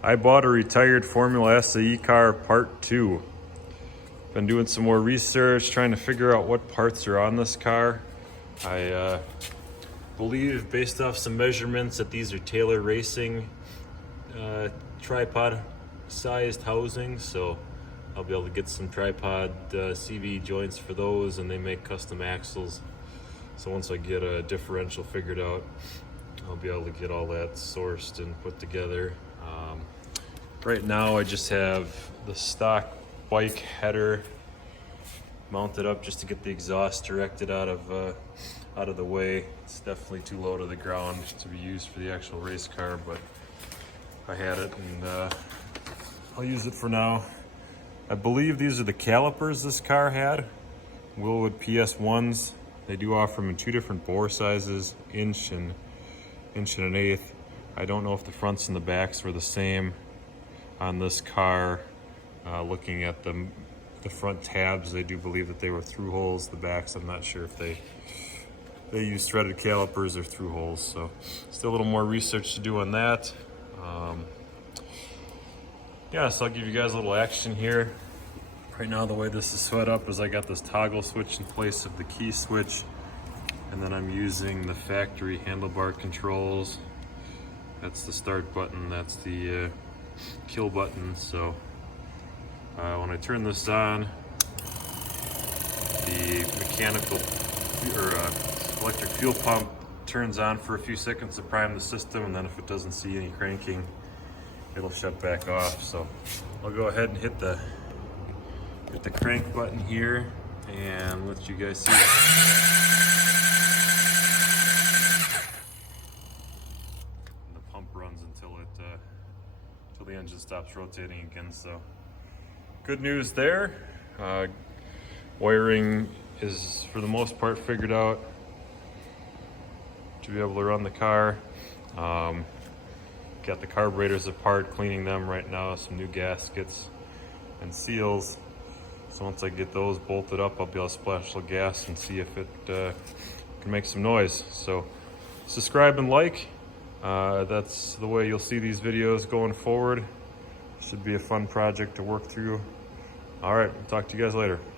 I bought a retired Formula SAE car part 2. Been doing some more research, trying to figure out what parts are on this car. I believe, based off some measurements, that these are Taylor Racing tripod sized housings, so I'll be able to get some tripod CV joints for those, and they make custom axles. So once I get a differential figured out, I'll be able to get all that sourced and put together. Right now I just have the stock bike header mounted up just to get the exhaust directed out of the way. It's definitely too low to the ground to be used for the actual race car, but I had it and I'll use it for now. I believe these are the calipers this car had, Willwood PS1s. They do offer them in two different bore sizes, inch and an eighth. I don't know if the fronts and the backs were the same on this car. Looking at the front tabs, they do believe that they were through holes. The backs, I'm not sure if they use threaded calipers or through holes. So still a little more research to do on that. Yeah, so I'll give you guys a little action here. Right now the way this is set up is I got this toggle switch in place of the key switch, and then I'm using the factory handlebar controls. That's the start button, that's the kill button. So when I turn this on, the mechanical or electric fuel pump turns on for a few seconds to prime the system, and then if it doesn't see any cranking, it'll shut back off. So I'll go ahead and hit the crank button here and let you guys see. The pump runs until the engine stops rotating again. So good news there. Wiring is for the most part figured out to be able to run the car. Got the carburetors apart, cleaning them right now, some new gaskets and seals. So once I get those bolted up, I'll be able to splash a little gas and see if it can make some noise. So subscribe and like. That's the way you'll see these videos going forward. Should be a fun project to work through. All right, talk to you guys later.